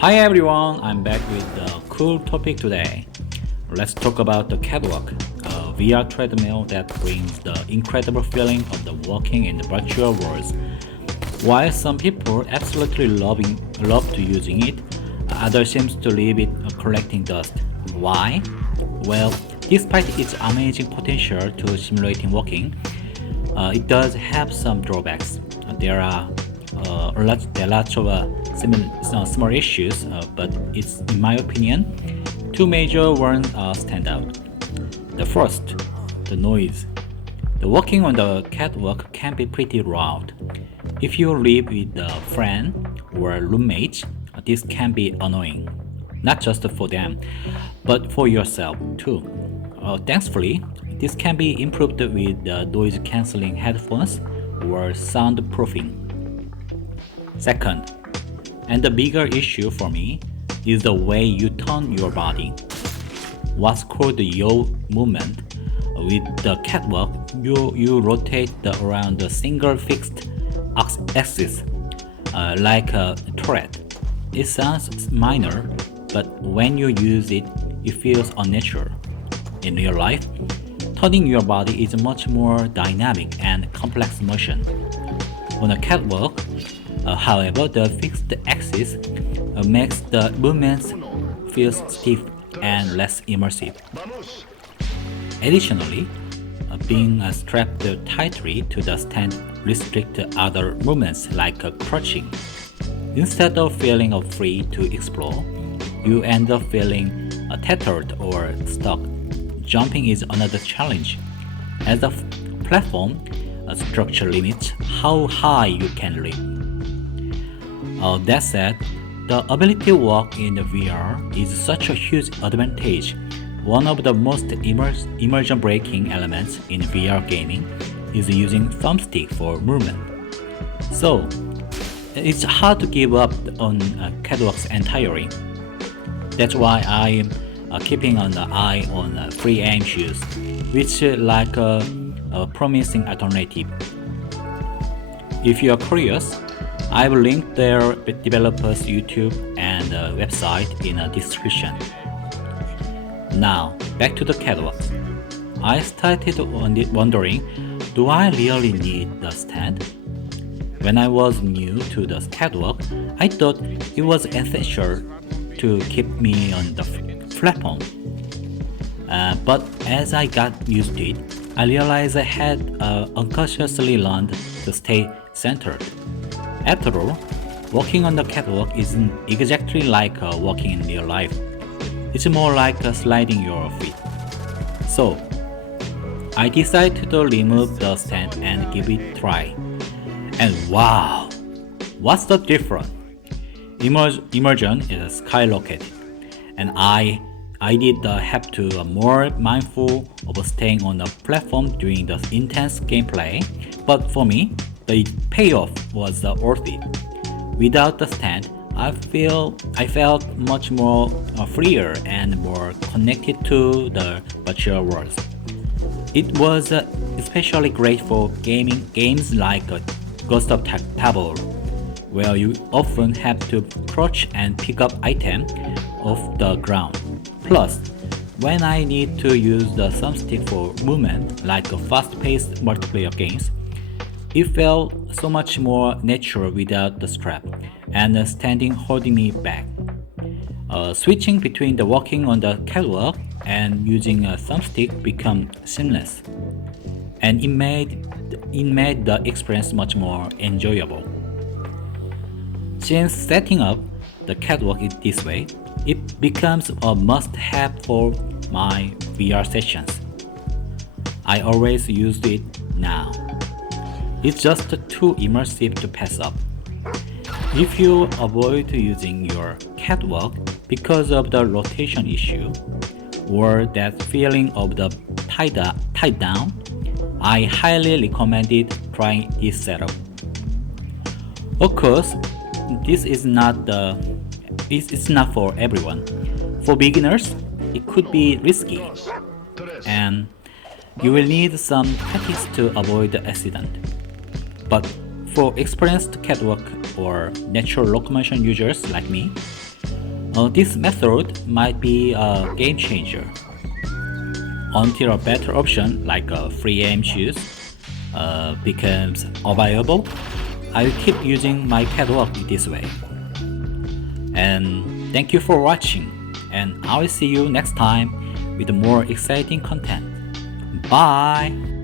Hi everyone, I'm back with a cool topic today. Let's talk about the Catwalk, a VR treadmill that brings the incredible feeling of the walking in the virtual worlds. While some people absolutely love to using it, others seems to leave it collecting dust. Why? Well, despite its amazing potential to simulating walking, it does have some drawbacks. There are lots of small issues, but it's, in my opinion, two major ones stand out. The first, the noise. The walking on the catwalk can be pretty loud. If you live with a friend or roommates, this can be annoying, not just for them, but for yourself too. Thankfully, this can be improved with noise cancelling headphones or soundproofing. Second, and the bigger issue for me, is the way you turn your body. What's called the yaw movement. With the catwalk, you rotate around a single fixed axis, like a turret. It sounds minor, but when you use it, it feels unnatural. In real life, turning your body is a much more dynamic and complex motion. On a catwalk, however, the fixed axis makes the movements feel stiff and less immersive. Additionally, being strapped tightly to the stand restricts other movements like crouching. Instead of feeling free to explore, you end up feeling tethered or stuck. Jumping is another challenge, as the platform structure limits how high you can leap. That said, the ability to walk in the VR is such a huge advantage. One of the most immersion breaking elements in VR gaming is using thumbstick for movement. So, it's hard to give up on catwalks entirely. That's why I'm keeping an eye on free aim shoes, which like a promising alternative. If you are curious, I've linked their developers' YouTube and website in a description. Now, back to the catwalk. I started wondering, do I really need the stand? When I was new to the catwalk, I thought it was essential to keep me on the platform. But as I got used to it, I realized I had unconsciously learned to stay centered. After all, walking on the catwalk isn't exactly like walking in real life. It's more like sliding your feet. So, I decided to remove the stand and give it a try. And wow, what's the difference? Immersion is skyrocketed, and I did have to more mindful of staying on the platform during the intense gameplay. But for me, the payoff was worth it. Without the stand, I felt much more freer and more connected to the virtual world. It was especially great for games like Ghost of Tabor, where you often have to crouch and pick up items off the ground. Plus, when I need to use the thumbstick for movement, like fast-paced multiplayer games, it felt so much more natural without the strap and standing holding me back. Switching between the walking on the catwalk and using a thumbstick became seamless, and it made the experience much more enjoyable. Since setting up the catwalk in this way, it becomes a must-have for my VR sessions. I always use it now. It's just too immersive to pass up. If you avoid using your catwalk because of the rotation issue or that feeling of the tied down, I highly recommend trying this setup. Of course, this is not it's not for everyone. For beginners, it could be risky, and you will need some tactics to avoid the accident. But for experienced catwalk or natural locomotion users like me, This method might be a game changer. Until a better option like free aim shoes becomes available, I will keep using my Katwalk this way. And thank you for watching, and I will see you next time with more exciting content. Bye!